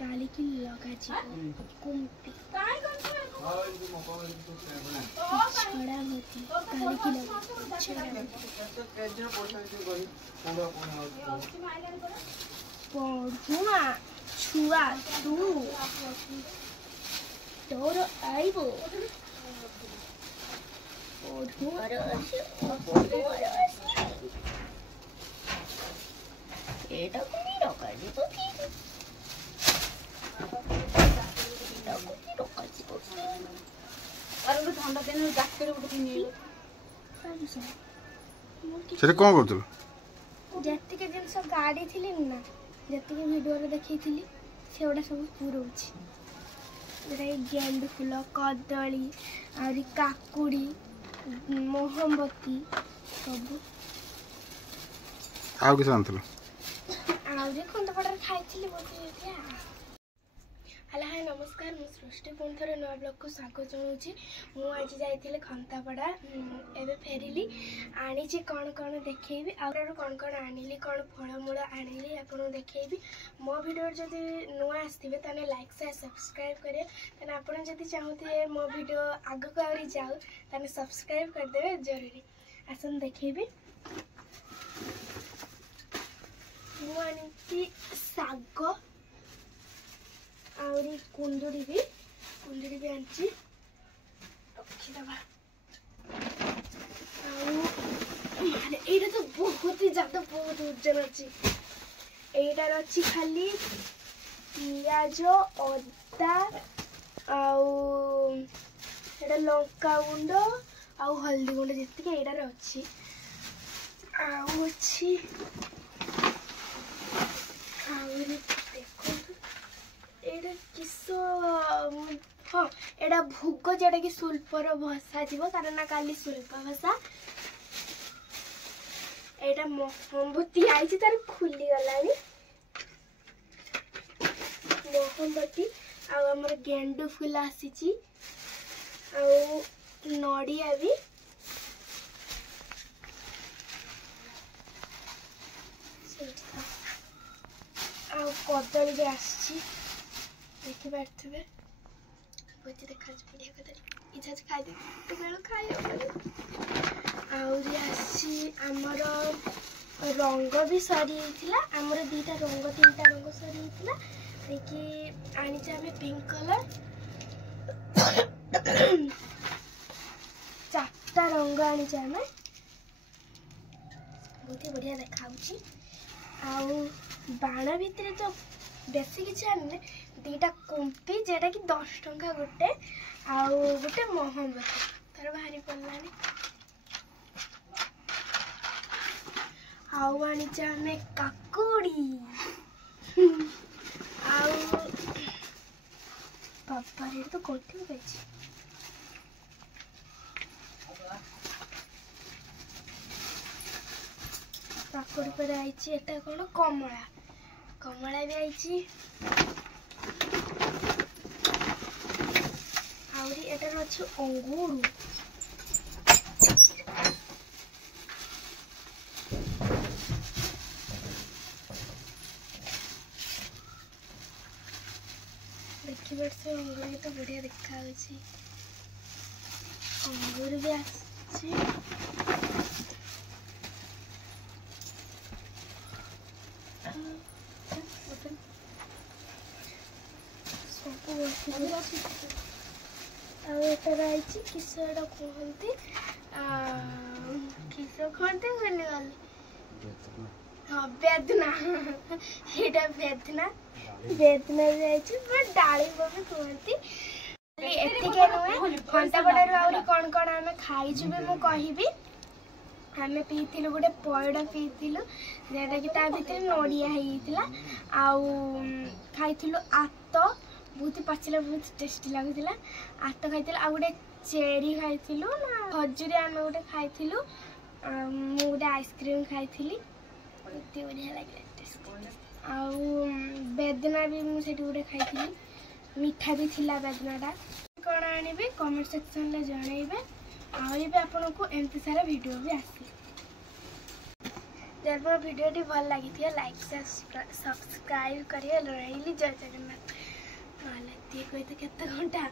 काली की लगा कुंपी छड़ा होती काली की लगा पढ़ुआ छुआ तू तोर आइबो पढ़ुआर एटा कोनी रकाजिबो कि ठंडा दिन जैकेट गोटे किनिले सेटे कोन करतल जत्तिके जिनस गाड़ी थिली ना जत्तिके वीडियो रे देखैथिली सेउडा सब पुरौछि रे गेंद फूल कदली आरी काकुड़ी मोहम्बती सब आउ किस आनतल आउरी खंडपड़ा खाइथिली बोलते हेलो हाय नमस्कार मु सृष्टि पुणी थे नया ब्लॉग को स्वागत जनाऊँगी मुझे जाइए खंतापड़ा एवं फेरिली आनी कौन कौन देखेबी आउर कौन कौन आनिली कौन फलमूल आनिली आपको देखेबी मो वीडियो जदि नुआ आसवे ताने लाइक शेयर सब्सक्राइब करें ताने आपन जदि चाहते मो वीडियो आग को आउरी जाऊ ताने सब्सक्राइब करदे जरूरी आसन देखेबी मुझे साग आउरी कुंदुरी भी आंची रखीदबा एटा तो बहुत ही ज्यादा बहुत वजन अच्छी एटार अच्छी खाली पियाज अदा आउ लंका गुंड आउ हल्दी गुंड जी एटार अच्छी आउ अच्छी किस हाँ एटा भोग जोटा कि सुल्पर भसा जीव कारण काली सुल्प भसा एटा मोहम्बती आई तार खुली गलानी मोहम्बती आमर गेंडु फूल आसी नड़िया भी कदली भी आसी देखिपे बहुत देखा बढ़िया कदली इच्छा खाई खाई आमर रंग भी सरी आमर दीटा रंग तीनटा रंग सरी देखिए आनी पिंक कलर चारटा रंग आनी बहुत ही बढ़िया देखा बाण भितर तो बेसी किसी आने दीटा कुंपी जेटा कि 10 टंका गोटे आउ गोटे मोहम्बती तार बाहरी पड़लानी आउ आनी काकुड़ी आउ बाबा रे तो कोठी गई काकुड़ी पर आई एटा कौन कमला कमला भी आई आउरी एटार अच्छे अंगूर देखिए से अंगूर तो बढ़िया देखा अंगूर भी आसी किस कहते किस कहते भूलीगली हाँ बेदना यहाँ बेदना बेदना भी आई डालिम भी कहती एतिके नुहे खंतापड़ारू आउरी कौन कौन आम खाइचु भी मु कहबी आम पीलु गोटे पयड़ पीलु जेटा कि भीतर नड़िया होता खाइलु आत बहुत ही पचला बहुत टेस्टी लगुला आत खाई आ गोटे चेरी खाई ना खजुरी आम गोटे खाई गोटे आइसक्रीम खाई बहुत बढ़िया लगे टेस्टी बेदना भी मुझे गोटे खाई मीठा भी थिला बेदनाटा कौन आने कमेंट सेक्शन में जनइबे आपको एमती सारा वीडियो भी आसे जब मो भिडियो भल लगी लाइक सब्सक्राइब करिए रही जय जगन्नाथ ना कही तो केते घंटा